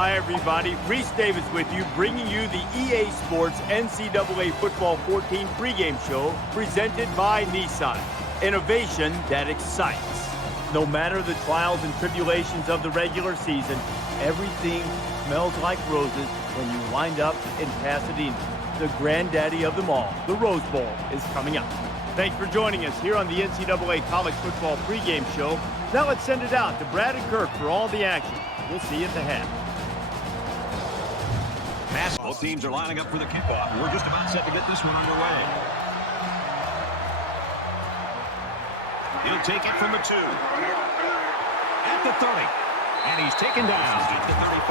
Hi, everybody. Reese Davis with you, bringing you the EA Sports NCAA Football 14 pregame show presented by Nissan. Innovation that excites. No matter the trials and tribulations of the regular season, everything smells like roses when you wind up in Pasadena. The granddaddy of them all, the Rose Bowl, is coming up. Thanks for joining us here on the NCAA College Football pregame show. Now let's send it out to Brad and Kirk for all the action. We'll see you at the half. Both teams are lining up for the kickoff. We're just about set to get this one underway. He'll take it from the 2. At the 30. And he's taken down at the 35.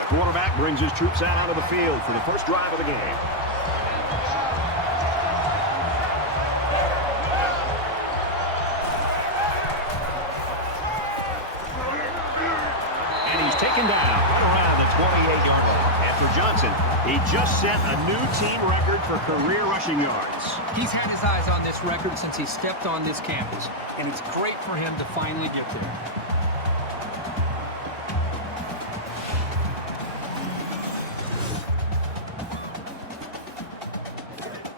The quarterback brings his troops out onto the field for the first drive of the game. Taken down right around the 28-yard line. And for Johnson, he just set a new team record for career rushing yards. He's had his eyes on this record since he stepped on this campus, and it's great for him to finally get there.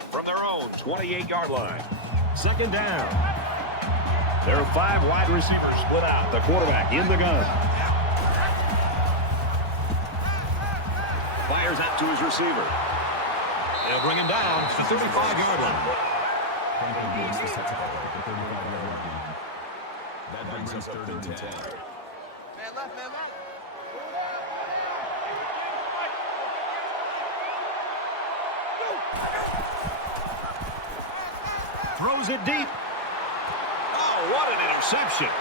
From their own 28-yard line, second down. There are 5 wide receivers split out. The quarterback in the gun. Fires out to his receiver. They'll bring him down to the 35-yard line. That brings us 3rd and 10. Man left, man left. Throws it deep. Oh, what an interception.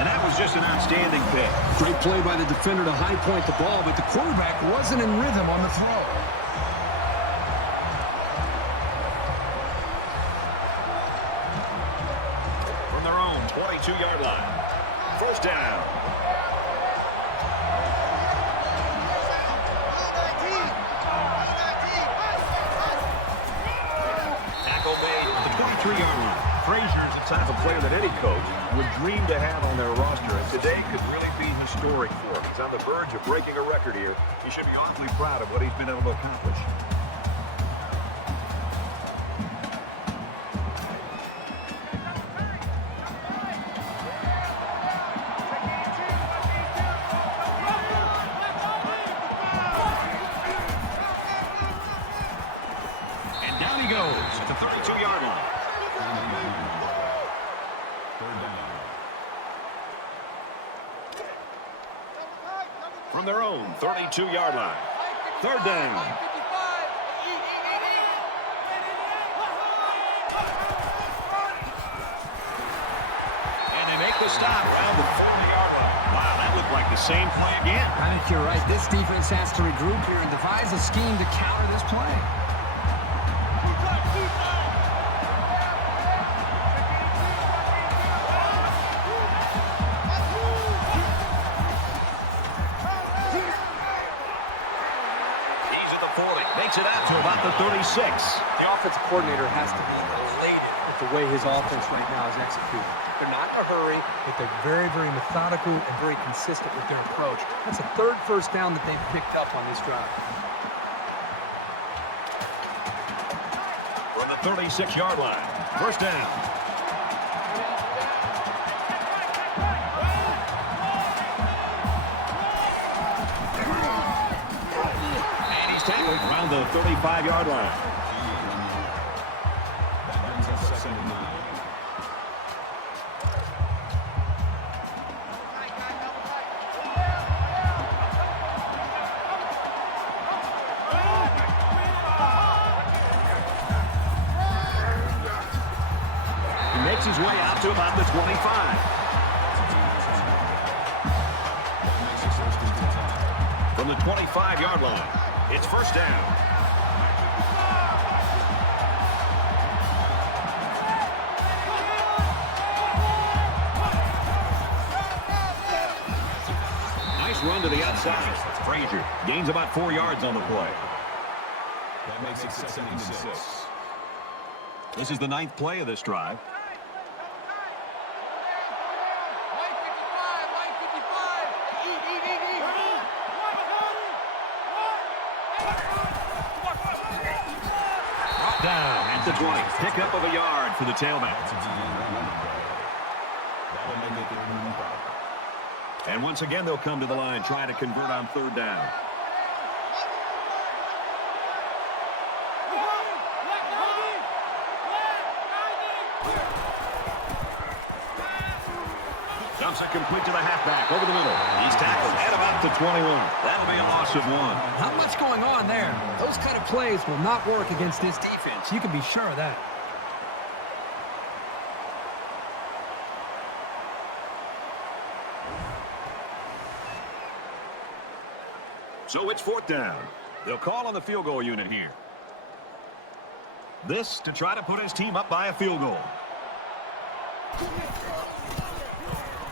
And that was just an outstanding pick. Great play by the defender to high point the ball, but the quarterback wasn't in rhythm on the throw. From their own 22-yard line. First down. Tackle made at the 23-yard line. Frazier's the type of player that any coach would dream to have on their roster, and today could really be historic for him. He's on the verge of breaking a record here. He should be awfully proud of what he's been able to accomplish. And down he goes at the 32-yard line. From their own 32-yard line. Third down. And they make the stop around the 40-yard line. Wow, that looked like the same play again. I think you're right. This defense has to regroup here and devise a scheme to counter this play. Makes it out to about the 36. The offensive coordinator has to be elated with the way his offense right now is executed. They're not in a hurry, but they're very, very methodical and very consistent with their approach. That's the 3rd first down that they've picked up on this drive. From the 36-yard line, first down. Around the 35-yard line. That brings us 2nd and 9. He makes his way out to about the 25. From the 25-yard line, it's first down. Nice run to the outside. Frazier gains about 4 yards on the play. That makes it 2nd and 6. This is the 9th play of this drive. Down at the 20. Pickup of a yard for the tailback. And once again, they'll come to the line, trying to convert on 3rd down. Dumps it complete to the halfback over the middle. He's tackled at about the 21. That'll be a loss of 1. Not much going on there. Those kind of plays will not work against this defense. You can be sure of that. So it's 4th down. They'll call on the field goal unit here. This to try to put his team up by a field goal.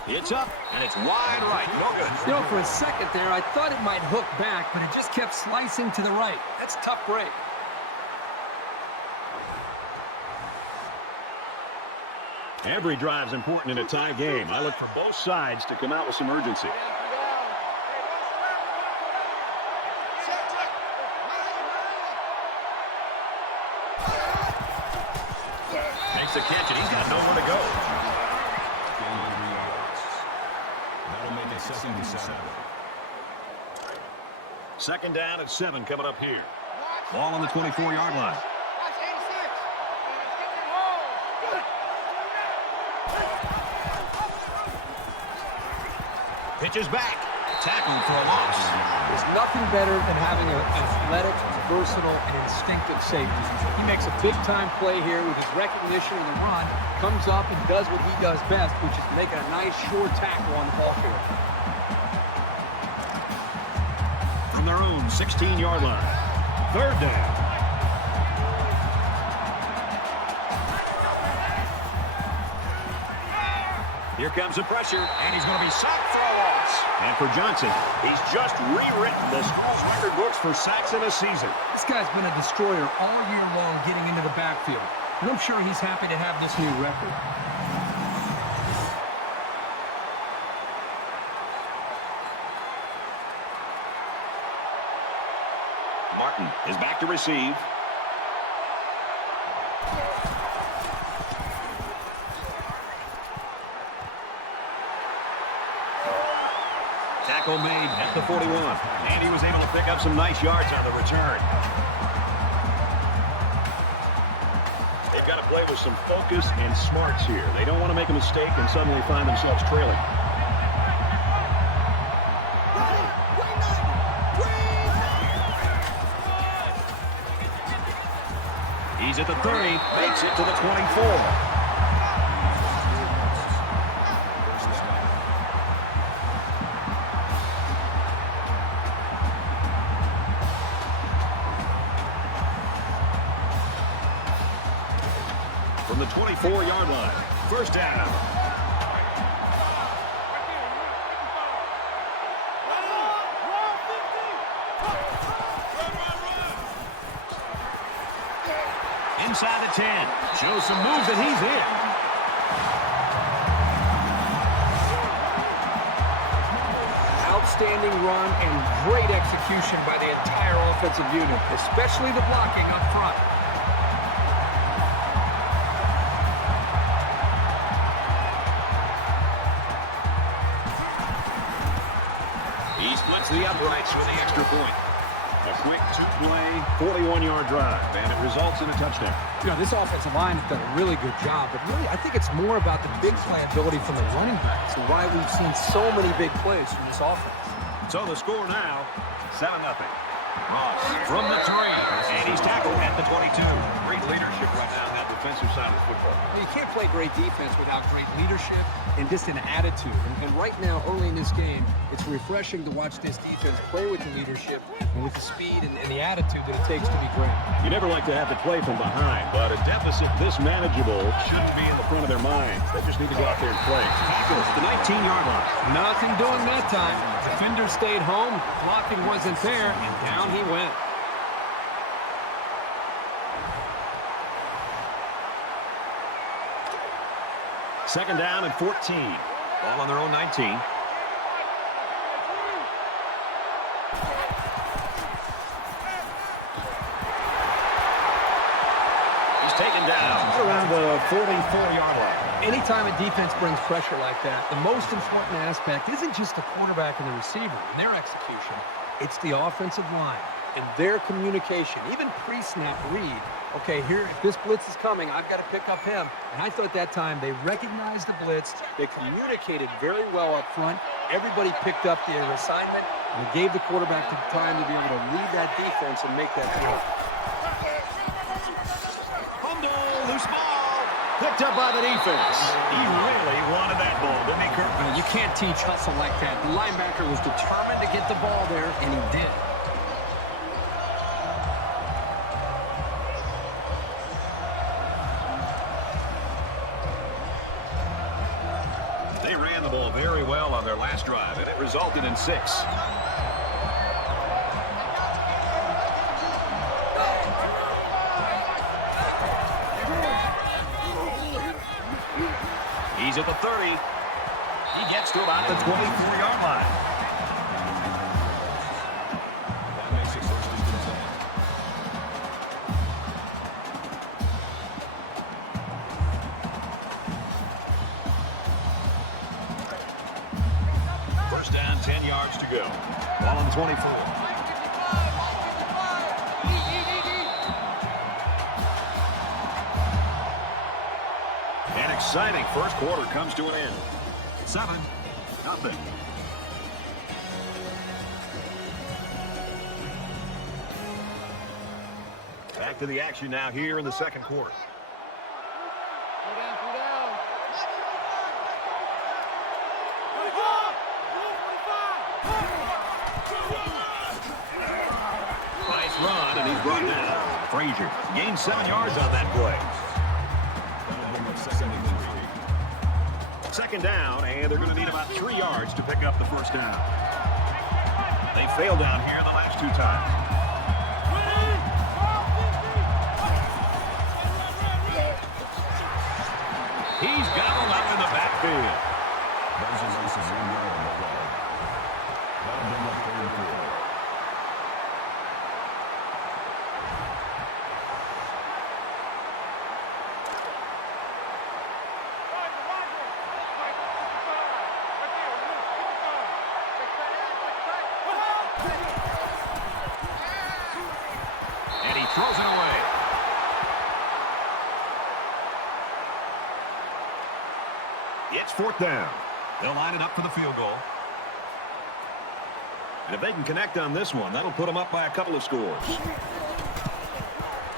It's up, and it's wide right. No good. You know, for a second there, I thought it might hook back, but it just kept slicing to the right. That's a tough break. Every drive's important in a tie game. I look for both sides to come out with some urgency. Makes the catch, and he's got nowhere to go. That'll make it 2nd and 7. 2nd down and 7 coming up here. Ball on the 24-yard line. Pitches back. Tackled for a loss. There's nothing better than having an athletic, versatile, and instinctive safety. He makes a big-time play here with his recognition of the run, comes up and does what he does best, which is making a nice, short tackle on the ball carrier. From their own 16-yard line. 3rd down. Here comes the pressure, and he's going to be sacked for a loss. And for Johnson, he's just rewritten the school's record books for sacks in a season. This guy's been a destroyer all year long getting into the backfield. And I'm sure he's happy to have this new record. Martin is back to receive. Tackle made at the 41. And he was able to pick up some nice yards on the return. They've got to play with some focus and smarts here. They don't want to make a mistake and suddenly find themselves trailing. He's at the 30, makes it to the 24. From the 24-yard line, 1st down. Inside the 10. Shows some moves that he's in. Outstanding run and great execution by the entire offensive unit, especially the blocking up front. He splits the uprights with the extra point. A quick 2-play, 41-yard drive, and it results in a touchdown. You know, this offensive line has done a really good job, but really I think it's more about the big play ability from the running backs and why we've seen so many big plays from this offense. So the score now, 7-0. Ross from the 3, and he's tackled at the 22. Great leadership right now on that defensive side of the football. You can't play great defense without great leadership and just an attitude. And right now, early in this game, it's refreshing to watch this defense play with the leadership and with the speed and the attitude that it takes to be great. You never like to have to play from behind, but a deficit this manageable shouldn't be in the front of their minds. They just need to go out there and play. Tackles the 19-yard line. Nothing doing that time. Defender stayed home, blocking wasn't there, and down he went. Second down and 14. Ball on their own 19. Taken down around the 44-yard line. Anytime a defense brings pressure like that, the most important aspect isn't just the quarterback and the receiver and their execution. It's the offensive line and their communication, even pre-snap read. Okay, here, if this blitz is coming, I've got to pick up him. And I thought that time they recognized the blitz. They communicated very well up front. Everybody picked up their assignment, and it gave the quarterback the time to be able to read that defense and make that throw. Loose ball. Picked up by the defense. He really wanted that ball, didn't he, Kirk? You can't teach hustle like that. The linebacker was determined to get the ball there, and he did. They ran the ball very well on their last drive, and it resulted in 6. He's at the 30. He gets to about the 24-yard line. That makes it first and 10. First down, 10 yards to go. Ball on 24. An exciting first quarter comes to an end. 7-0. Back to the action now here in the second quarter. Nice run, and he's brought down. Frazier gained 7 yards on that play. Second down, and they're going to need about 3 yards to pick up the first down. They failed down here the last 2 times. He's gobbled up in the backfield. Throws it away. It's 4th down. They'll line it up for the field goal. And if they can connect on this one, that'll put them up by a couple of scores.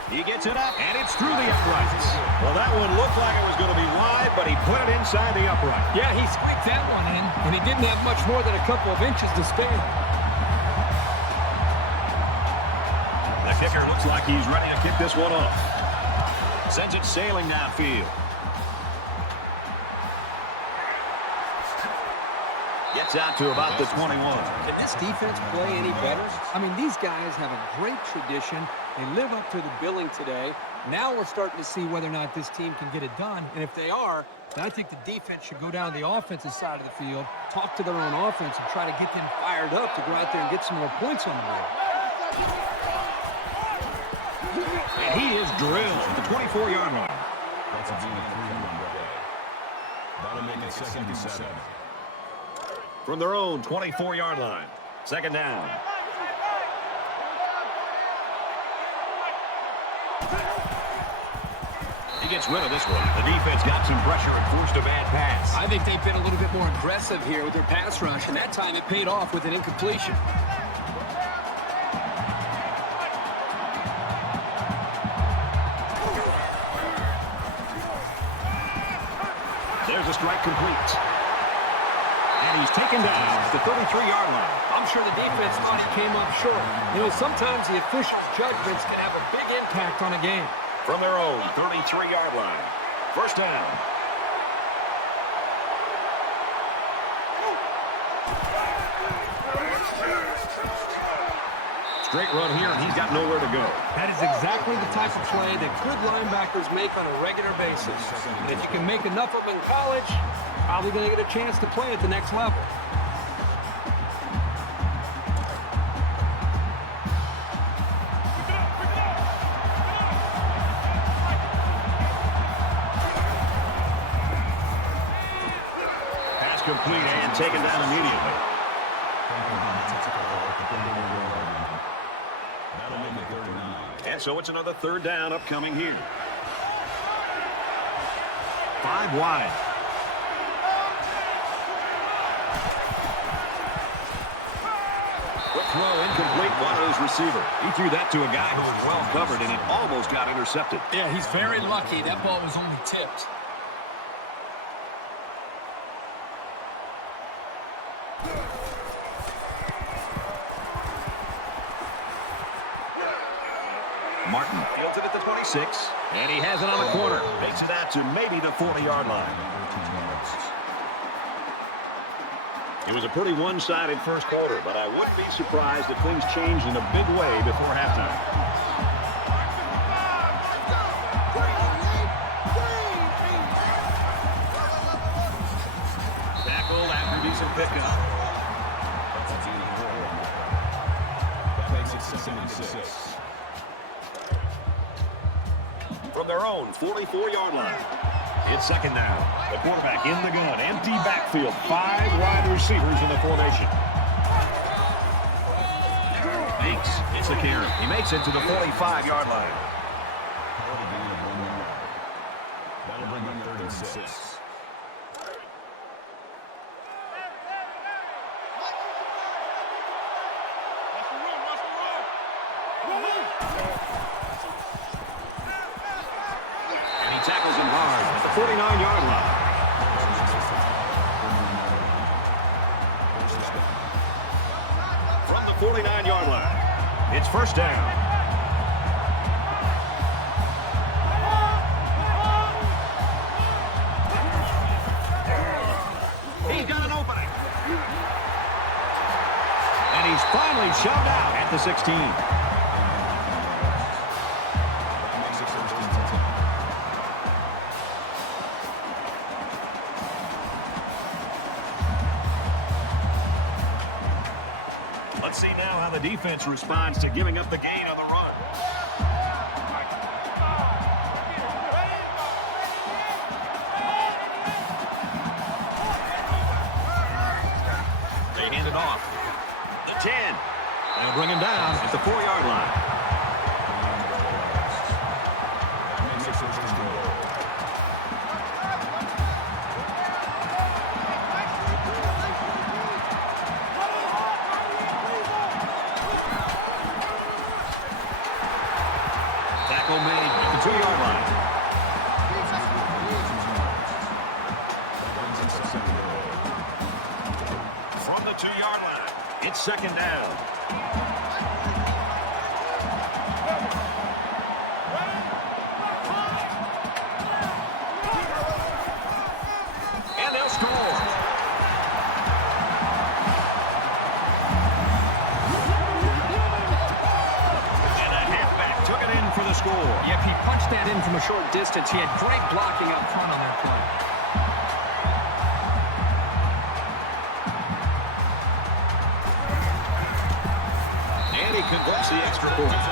He gets it up, and it's through the uprights. Well, that one looked like it was going to be wide, but he put it inside the upright. Yeah, he squeaked that one in, and he didn't have much more than a couple of inches to spare. The kicker looks like he's ready to kick this one off. Sends it sailing downfield. Gets out to about the 21. Can this defense play any better? I mean, these guys have a great tradition. They live up to the billing today. Now we're starting to see whether or not this team can get it done. And if they are, then I think the defense should go down to the offensive side of the field, talk to their own offense, and try to get them fired up to go out there and get some more points on the board. And he is drilled at the 24-yard line. That's a 3-1 play. That'll make it 2nd and 7. From their own 24-yard line. Second down. He gets rid of this one. The defense got some pressure and forced a bad pass. I think they've been a little bit more aggressive here with their pass rush, and that time it paid off with an incompletion. There's a strike complete. And he's taken down at the 33-yard line. I'm sure the defense thought he came up short. You know, sometimes the officials' judgments can have a big impact on a game. From their own 33-yard line. First down. Straight run here, and he's got nowhere to go. That is exactly the type of play that good linebackers make on a regular basis. And if you can make enough of them in college, probably going to get a chance to play at the next level. Pass complete and taken down immediately. And so it's another third down upcoming here. 5 wide. Quick throw, incomplete, one of his receiver. He threw that to a guy who was well covered, and it almost got intercepted. Yeah, he's very lucky. That ball was only tipped. Martin fields it at the 26, and he has it on the corner. Makes it out to maybe the 40-yard line. It was a pretty one-sided first quarter, but I wouldn't be surprised if things changed in a big way before halftime. Tackle after decent pickup. That makes it 76. From their own 44-yard line. It's second now. The quarterback in the gun. Empty backfield. 5 wide receivers in the formation. Banks gets the carry. He makes it to the 45-yard line. That'll bring up 3rd and 6. Tackles him hard at the 49-yard line. From the 49-yard line, it's first down. He's got an opening. And he's finally shoved out at the 16. Let's see now how the defense responds to giving up the gain on the run. They hand it off. The 10. They'll bring him down at the 4-yard line. Tackle made at the 2-yard line. From the 2-yard line, it's second down. And they'll score. For the score. Yeah, if he punched that in from a short distance, he had great blocking up front on that play. And he converts the extra point.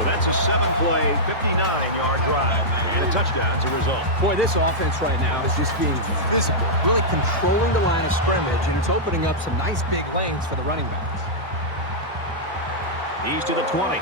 So that's a 7-play, 59-yard drive, and a touchdown as a result. Boy, this offense right now is just being physical, really controlling the line of scrimmage, and it's opening up some nice big lanes for the running backs. He's to the 20.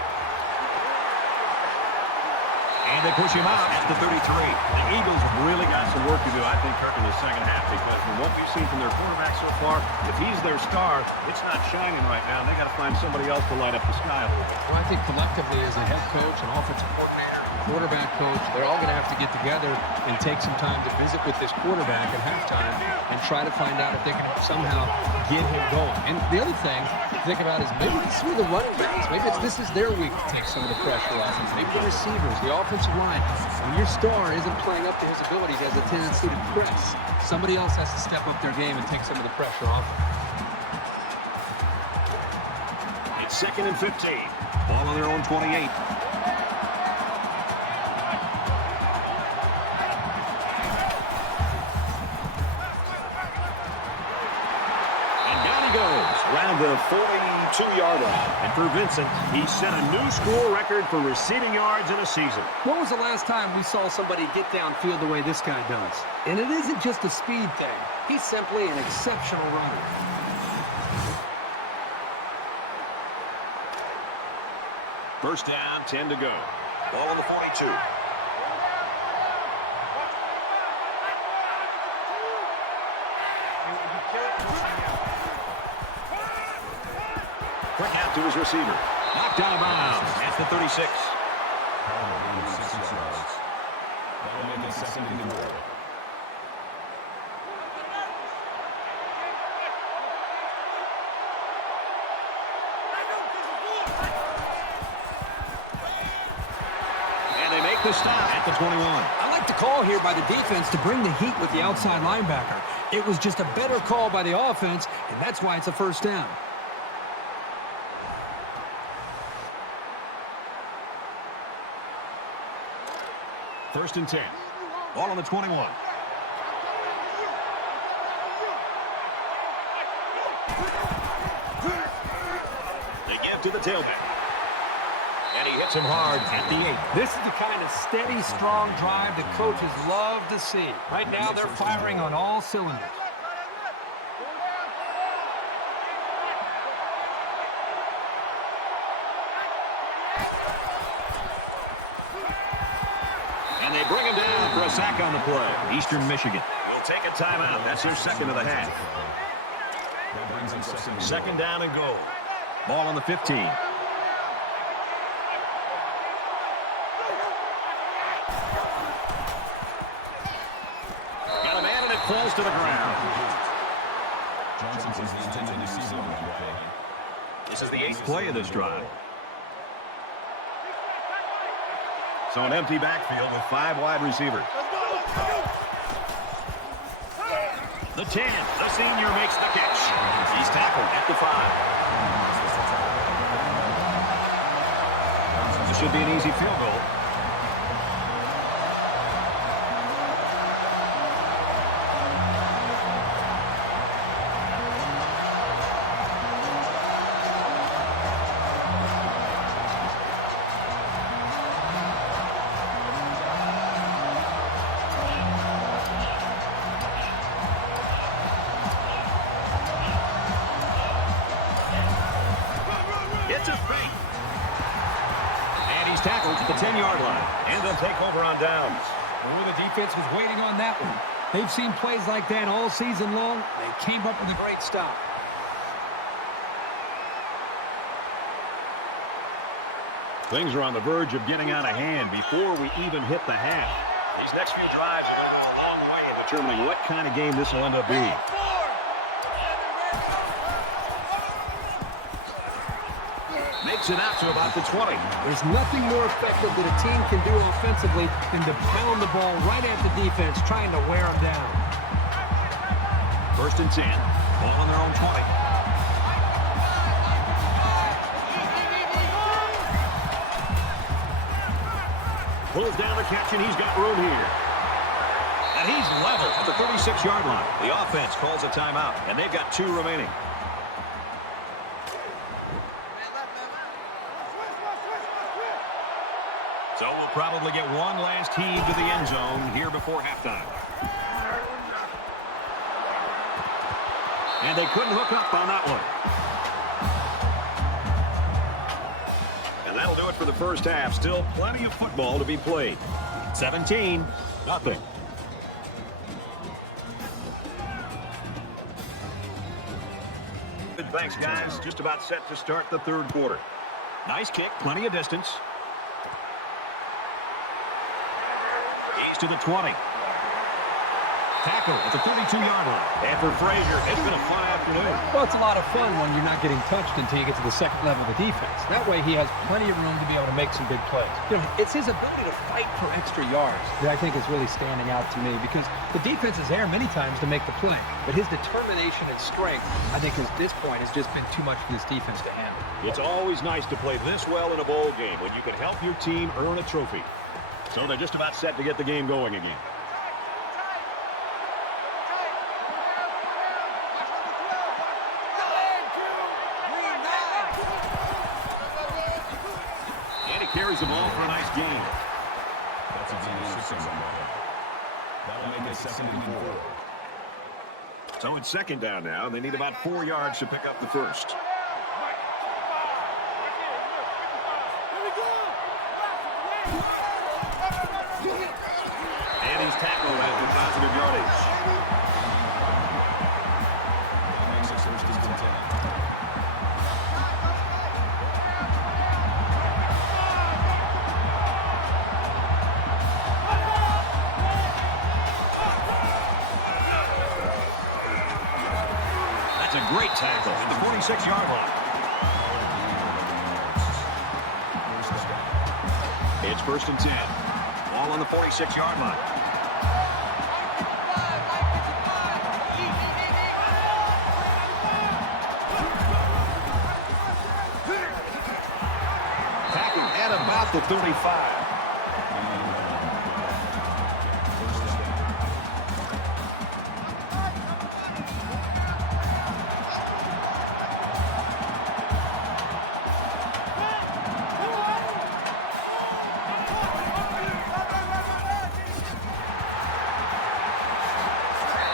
And they push him out at the 33. The Eagles have really got some work to do, I think, Kirk, in the second half, because from what we've seen from their quarterback so far, if he's their star, it's not shining right now. They got to find somebody else to light up the sky. Well, I think collectively as a head coach, an offensive coordinator, quarterback coach, they're all going to have to get together and take some time to visit with this quarterback at halftime and try to find out if they can somehow get him going. And the other thing to think about is maybe it's some of the running backs. Maybe this is their week to take some of the pressure off him. Maybe the receivers, the offensive line. When your star isn't playing up to his abilities, has a tendency to press. Somebody else has to step up their game and take some of the pressure off. It's 2nd and 15. Ball on their own 28. 32-yard line. And for Vincent, he set a new school record for receiving yards in a season. When was the last time we saw somebody get downfield the way this guy does? And it isn't just a speed thing. He's simply an exceptional runner. First down, 10 to go. Ball on the 42. Quick out to his receiver. Knocked out of bounds at the 36. That'll make it second and goal. And they make the stop at the 21. I like the call here by the defense to bring the heat with the outside linebacker. It was just a better call by the offense, and that's why it's a first down. First and 10. Ball on the 21. They give to the tailback. And he hits him hard at the 8. This is the kind of steady, strong drive that coaches love to see. Right now, they're firing on all cylinders. And they bring him down for a sack on the play. Eastern Michigan will take a timeout. That's their second of the half. That brings him Second down and goal. Ball on the 15. Got a man and it falls to the ground. Johnson is the intended receiver on that play. This is the 8th play of this drive. So an empty backfield with 5 wide receivers. The 10, the senior makes the catch. He's tackled at the 5. This should be an easy field goal. It's a fake. And he's tackled at the 10-yard line. And they'll take over on downs. Oh, the defense was waiting on that one. They've seen plays like that all season long. They came up with a great stop. Things are on the verge of getting out of hand before we even hit the half. These next few drives are going to go a long way in determining what kind of game this will end up being. Makes it out to about the 20. There's nothing more effective that a team can do offensively than to pound the ball right at the defense, trying to wear them down. First and 10. Ball on their own 20. Pulls down the catch, and he's got room here. And he's level at the 36-yard line. The offense calls a timeout, and they've got 2 remaining. So we'll probably get one last heave to the end zone here before halftime. And they couldn't hook up on that one. And that'll do it for the first half. Still plenty of football to be played. 17-0. Good, thanks, guys. Just about set to start the third quarter. Nice kick, plenty of distance. He's to the 20. Tackle at the 32-yard line. And for Frazier, it's been a fun afternoon. Well, it's a lot of fun when you're not getting touched until you get to the second level of the defense. That way he has plenty of room to be able to make some big plays. You know, it's his ability to fight for extra yards that I think is really standing out to me, because the defense is there many times to make the play. But his determination and strength, I think at this point, has just been too much for this defense to handle. It's always nice to play this well in a bowl game when you can help your team earn a trophy. So they're just about set to get the game going again. carries the ball for a nice gain. That's a gain of 6 on the ball. That'll make it 2nd and 4. So it's 2nd down now, and they need about 4 yards to pick up the first. And he's tackled after positive yardage. That makes it 1st and 10. That's a great tackle at the 46-yard line. It's 1st and 10. Ball on the 46-yard line. Tackled at about the 35.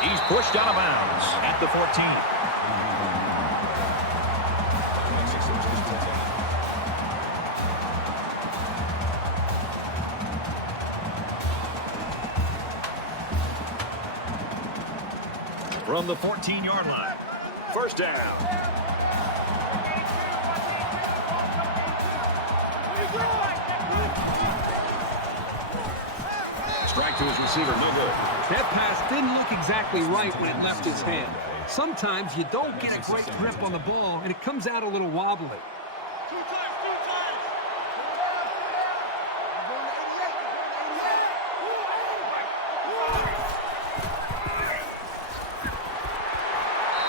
He's pushed out of bounds at the 14. From the 14-yard line. 1st down. Strike to his receiver, no good. That pass didn't look exactly right when it left his hand. Sometimes you don't get a great grip on the ball, and it comes out a little wobbly.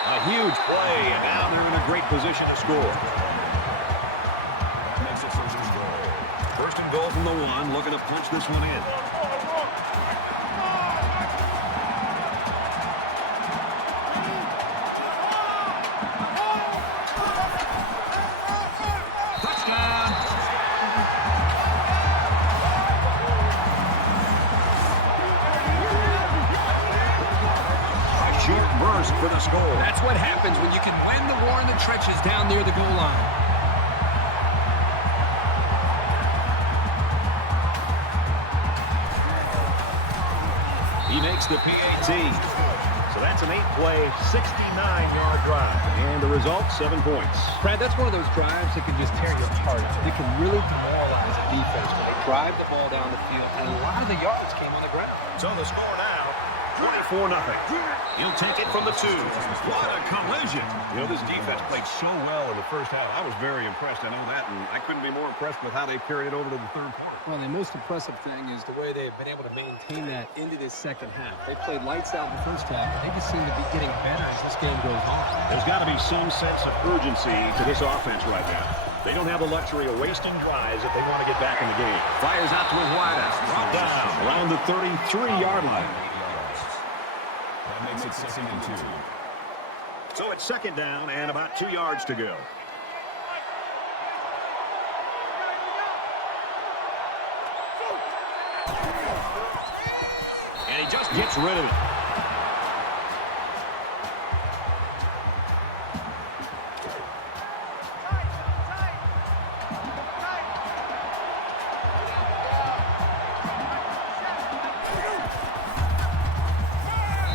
A huge play, and now they're in a great position to score. That makes it 1st and goal. 1st and goal from the 1, looking to punch this one in. For the score. That's what happens when you can win the war in the trenches down near the goal line. He makes the PAT. So that's an 8-play, 69-yard drive. And the result, 7 points. Brad, that's one of those drives that can just tear you apart. It can really demoralize a defense when they drive the ball down the field, and a lot of the yards came on the ground. So the score now, 24-0. He'll take it from the 2. What a collision. You know, this defense played so well in the first half. I was very impressed. I know that, and I couldn't be more impressed with how they carried it over to the 3rd quarter. Well, the most impressive thing is the way they've been able to maintain that into this 2nd half. They played lights out in the 1st half, but they just seem to be getting better as this game goes on. There's got to be some sense of urgency to this offense right now. They don't have the luxury of wasting drives if they want to get back in the game. Fires out to his wideout. Brought down around the 33-yard line. That makes it 2nd and 2. So it's 2nd down and about 2 yards to go. And he just gets rid of it.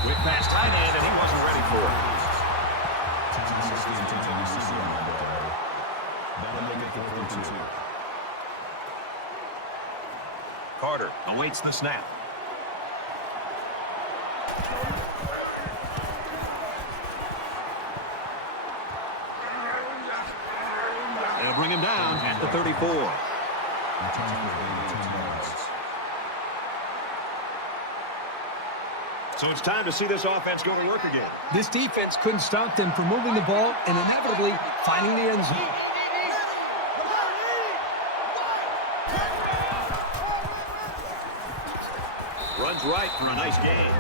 Whip past tight end, and he wasn't ready for it. That'll make it 4th and 2. Carter awaits the snap. They'll bring him down at the 34. So it's time to see this offense go to work again. This defense couldn't stop them from moving the ball and inevitably finding the end zone. Runs right for a nice gain.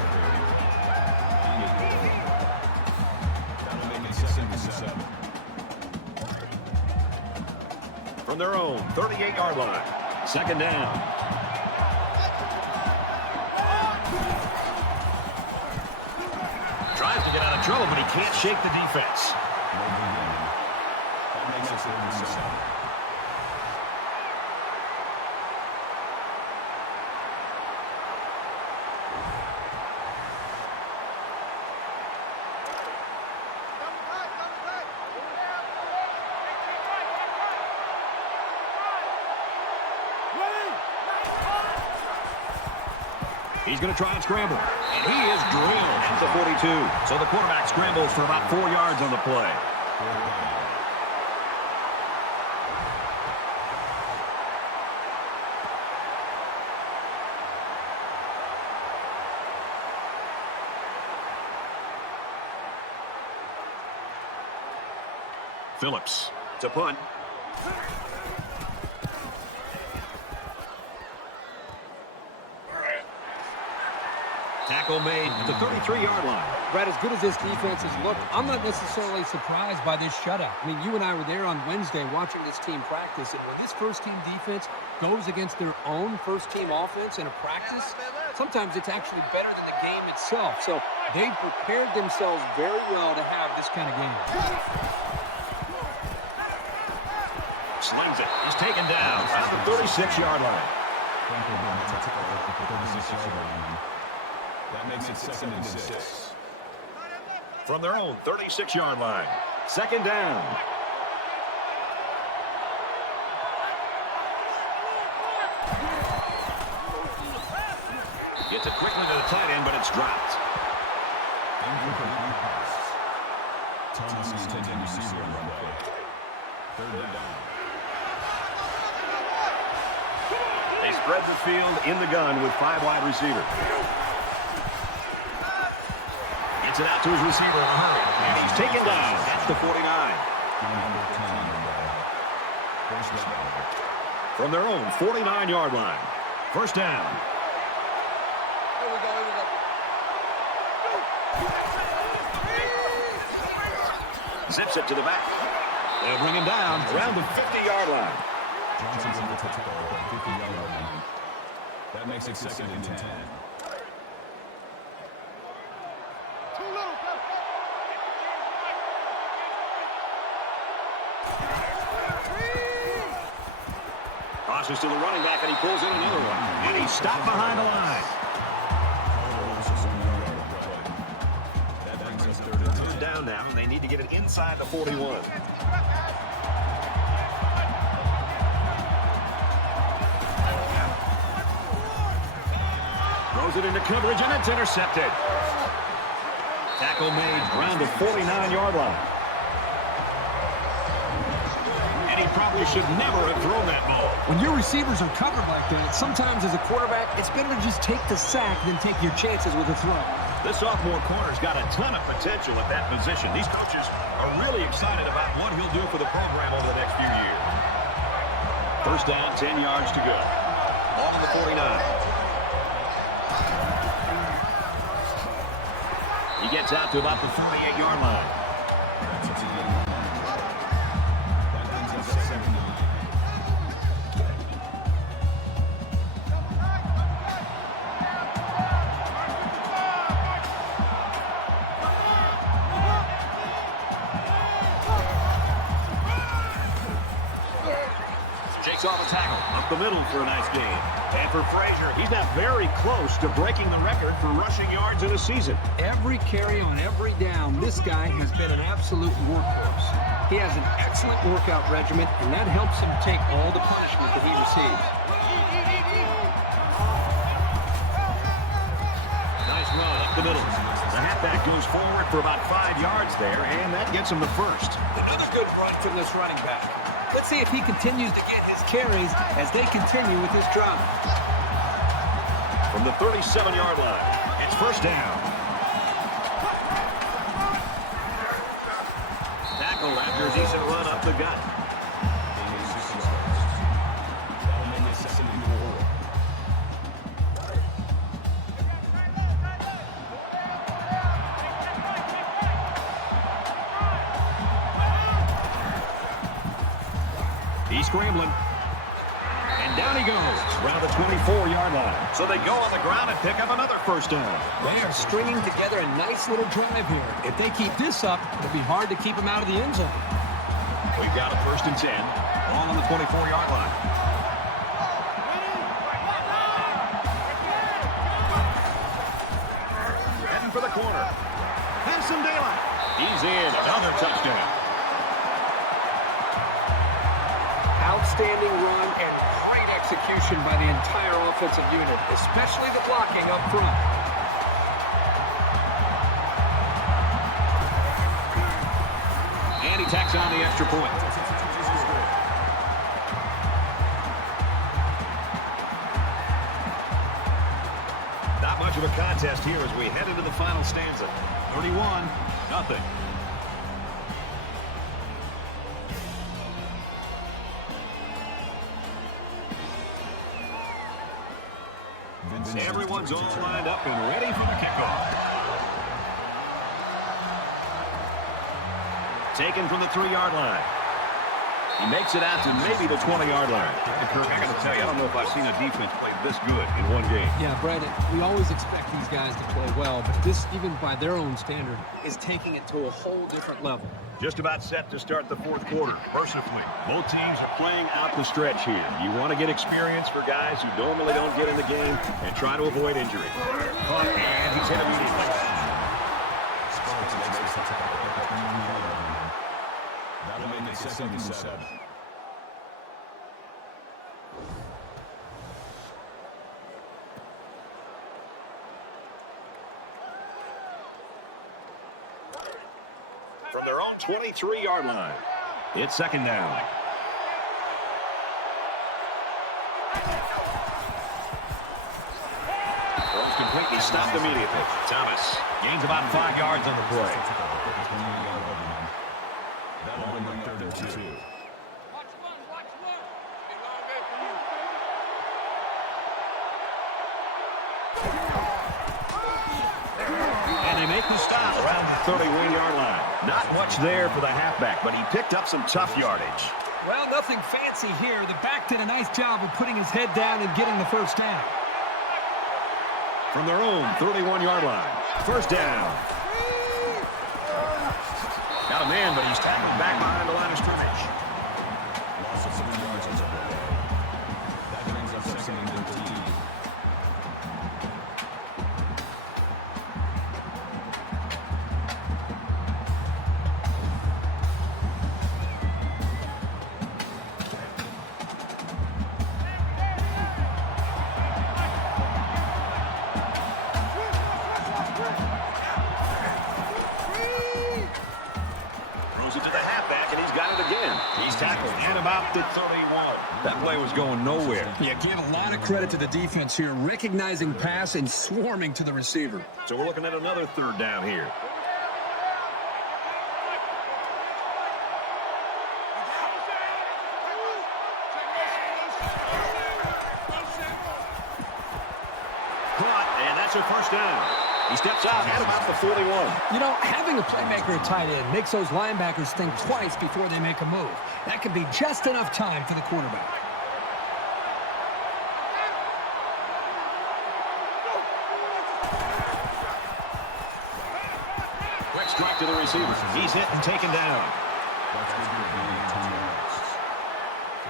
That'll make it 2nd and 7. From their own 38-yard line. Second down. Tries to get out of trouble, but he can't shake the defense. That makes it 37. He's going to try and scramble. And he is drilled at the 42. So the quarterback scrambles for about 4 yards on the play. Phillips. It's a punt. Tackle made at the 33-yard line. Brad, as good as this defense has looked, I'm not necessarily surprised by this shutout. I mean, you and I were there on Wednesday watching this team practice, and when this first-team defense goes against their own first-team offense in a practice, sometimes it's actually better than the game itself. So they prepared themselves very well to have this kind of game. Slings it. He's taken down at the 36-yard line. That makes it second and 6. From their own 36-yard line. Second down. Gets it quickly to the tight end, but it's dropped. Thomas is intended receiver on run play. Third down. They spread the field in the gun with 5 wide receivers. Gets it out to his receiver in a hurry. And he's taken down. That's the 49. From their own 49-yard line. First down. Here we go. Zips it to the back. They'll bring him down around the 50-yard line. Johnson's on the football at 50-yard line. That makes it second and 10. Tosses to the running back, and he pulls in another one. And he's stopped behind the line. That brings us third and 10. Third down now, and they need to get it inside the 41. Throws it into coverage, and it's intercepted. Tackle made around the 49-yard line. And he probably should never have thrown that ball. When your receivers are covered like that, sometimes as a quarterback, it's better to just take the sack than take your chances with a throw. This sophomore corner's got a ton of potential at that position. These coaches are really excited about what he'll do for the program over the next few years. First down, 10 yards to go. Ball to the 49. He gets out to about the 48-yard line. That brings us to 7 9. Takes off a tackle up the middle for a nice gain. And for Frazier, he's now very close to breaking the record for rushing yards in a season. Every carry on every down, this guy has been an absolute workhorse. He has an excellent workout regimen, and that helps him take all the punishment that he receives. Nice run up the middle. The halfback goes forward for about 5 yards there, and that gets him the first. Another good run from this running back. Let's see if he continues to get his carries as they continue with this drive. From the 37-yard line, it's first down. Tackle after a decent run up the gut. That'll make it second and 4. He's scrambling. And Down he goes. Around the 24-yard line. So they go on the ground and pick up another first down. They are stringing together a nice little drive here. If they keep this up, it'll be hard to keep them out of the end zone. We've got a 1st and 10. All on the 24-yard line. Heading for the corner. Has some daylight. He's in. Another touchdown. Outstanding run and great execution by the entire offensive unit, especially the blocking up front. And he tacks on the extra point. Not much of a contest here as we head into the final stanza. 31-0. Everyone's all lined up and ready for the kickoff. Taken from the 3-yard line. He makes it out to maybe the 20-yard line. Kirk, I got to tell you, I don't know if I've seen a defense play this good in one game. Yeah, Brad, we always expect these guys to play well, but this, even by their own standard, is taking it to a whole different level. Just about set to start the 4th quarter. Mercifully, both teams are playing out the stretch here. You want to get experience for guys who normally don't get in the game and try to avoid injury. And he's hit immediately. That'll make it 2nd and 7. From their own 23-yard line. It's 2nd down. Throws completely stopped immediately. Thomas gains about 5 yards on the play. That'll bring up 3rd and 2. And they make the stop around the 31-yard line. Not much there for the halfback, but he picked up some tough yardage. Well, nothing fancy here. The back did a nice job of putting his head down and getting the first down. From their own 31-yard line. 1st down. Got a man, but he's tackled back behind the line of scrimmage. Loss of 3 yards on the play. That brings up 2nd and 13. Tackled and about the 31. That play was going nowhere. Yeah, give a lot of credit to the defense here, recognizing pass and swarming to the receiver. So we're looking at another 3rd down here. Caught, and that's a 1st down. He steps out at about the 41. You know, having a playmaker at tight end makes those linebackers think twice before they make a move. That could be just enough time for the quarterback. Quick strike to the receiver. He's hit and taken down. That's going to be 2 yards.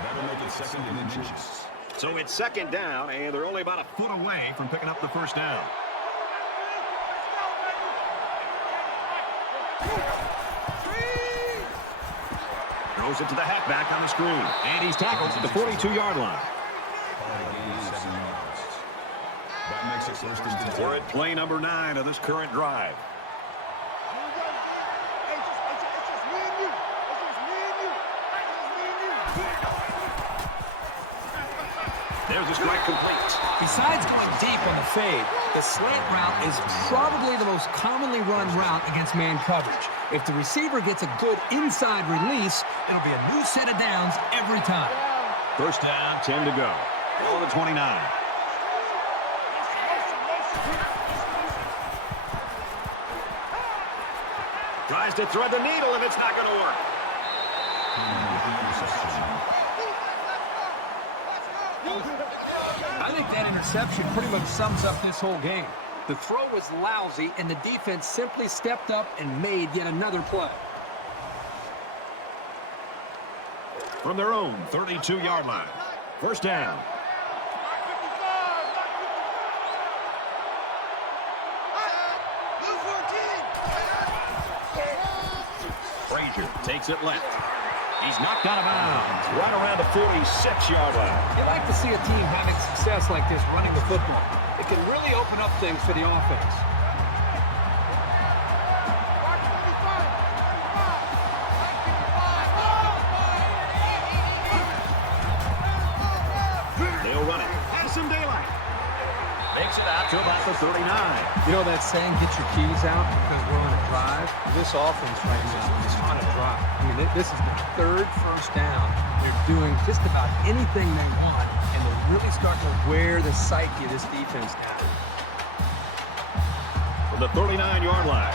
That'll make it 2nd and inches. So it's 2nd down, and they're only about a foot away from picking up the 1st down. Throws it to the halfback on the screen. And he's tackled at the 42-yard line. That makes it 1st and 10. We're at play number 9 of this current drive. There's a strike complete. Besides going deep on the fade, the slant route is probably the most commonly run route against man coverage. If the receiver gets a good inside release, it'll be a new set of downs every time. 1st down, 10 to go. Ball to 29. Tries to thread the needle, and it's not going to work. interception pretty much sums up this whole game. The throw was lousy, and the defense simply stepped up and made yet another play. From their own 32-yard line. First down. Frazier takes it left. He's knocked out of bounds right around the 46-yard line. You like to see a team having success like this running the football. It can really open up things for the offense. They'll run it. Has some daylight. Makes it out to about the 39. You know that saying, get your keys out because we're on a drive? This offense right now is on a drive. I mean, this is the third first down. They're doing just about anything they want, and they're really starting to wear the psyche of this defense down. From the 39-yard line,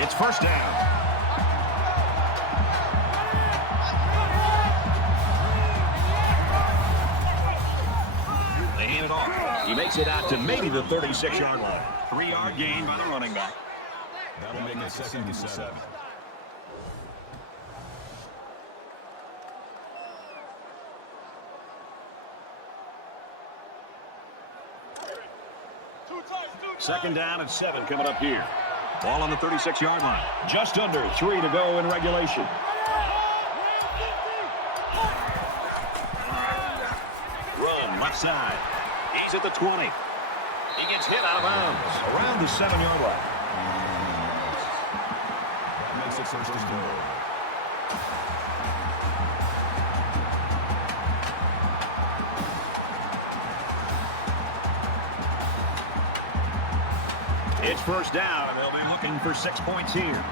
it's first down. They hand it off. He makes it out to maybe the 36-yard line. 3-yard gain by the running back. That'll make it 2nd and 7. Second down and 7 coming up here. Ball on the 36-yard line. Just under 3 to go in regulation. Run left side. He's at the 20. He gets hit out of bounds around the 7-yard line. That makes it 1st and goal. It's first down, and they'll be looking for 6 points here.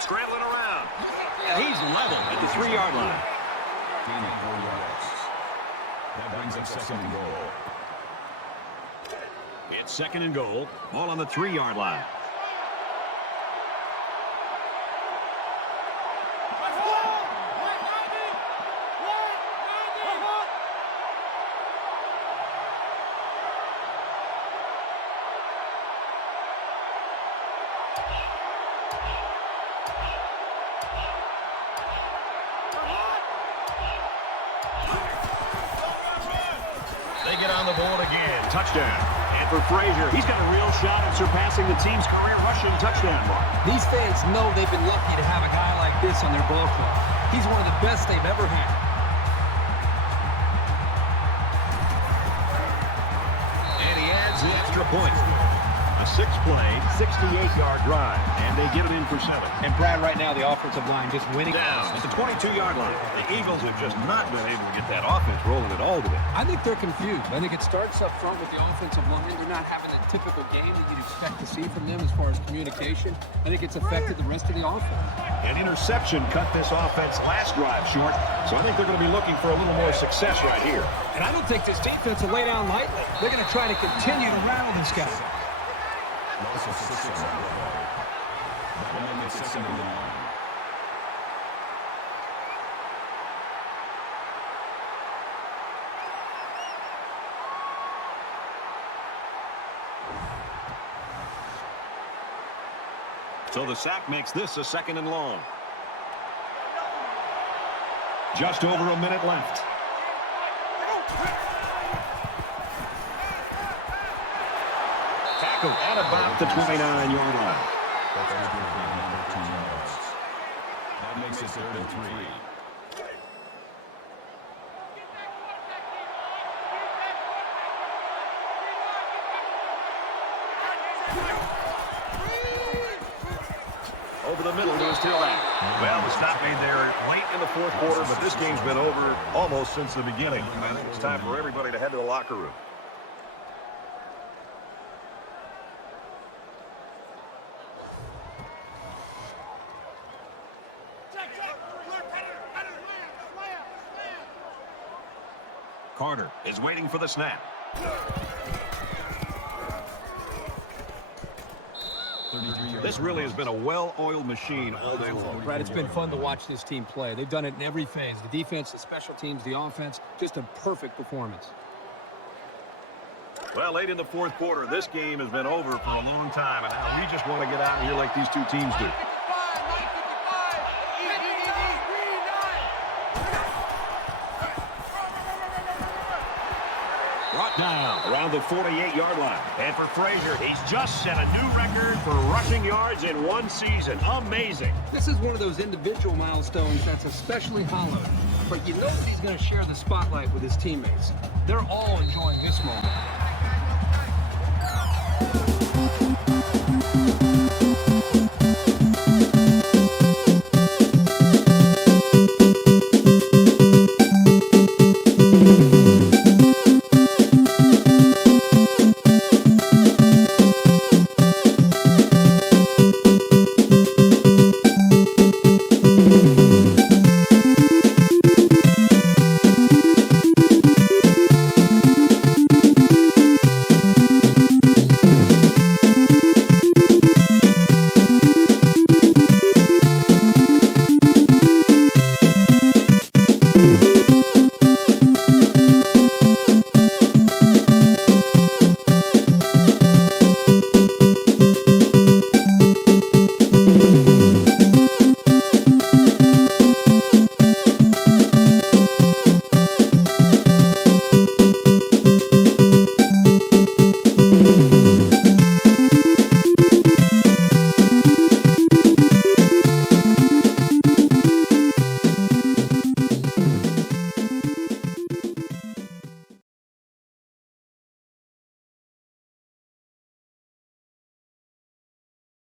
Scrambling around. And he's level at the 3-yard line. Gain of 4 yards. That brings up 2nd and goal. It's 2nd and goal. Ball on the 3-yard line. They get on the board again. Touchdown. And for Frazier, he's got a real shot at surpassing the team's career rushing touchdown mark. These fans know they've been lucky to have a guy like this on their ball club. He's one of the best they've ever had. And he adds the extra point. A 6-play, 68-yard drive. And they get it in for 7. And Brad, right now, the offensive line just winning. Down at the 22-yard line. The Eagles have just not been able to get that offense rolling at all today. I think they're confused. I think it starts up front with the offensive line. They're not having the typical game that you'd expect to see from them as far as communication. I think it's affected the rest of the offense. An interception cut this offense last drive short, so I think they're going to be looking for a little more success right here. And I don't think this defense will lay down lightly. They're going to try to continue to rattle this guy. Loss of 6 on that play. That'll make it 2nd and 9. So the sack makes this a 2nd and long. Just over a minute left. Tackled at about the 29-yard line. That's going to be a gain of 13 yards. That makes it 3rd and 3. Over the middle to his tailback. Well, the stop made there late in the 4th quarter, but this game's been over almost since the beginning. I think it's time for everybody to head to the locker room. Carter is waiting for the snap. This really has been a well-oiled machine all day long. Brad, it's been fun to watch this team play. They've done it in every phase. The defense, the special teams, the offense. Just a perfect performance. Well, late in the fourth quarter, this game has been over for a long time, and now we just want to get out of here like these two teams do. Brought down around the 48-yard line. And for Frazier, he's just set a new record for rushing yards in one season. Amazing. This is one of those individual milestones that's especially hollowed. But you know he's going to share the spotlight with his teammates. They're all enjoying this moment.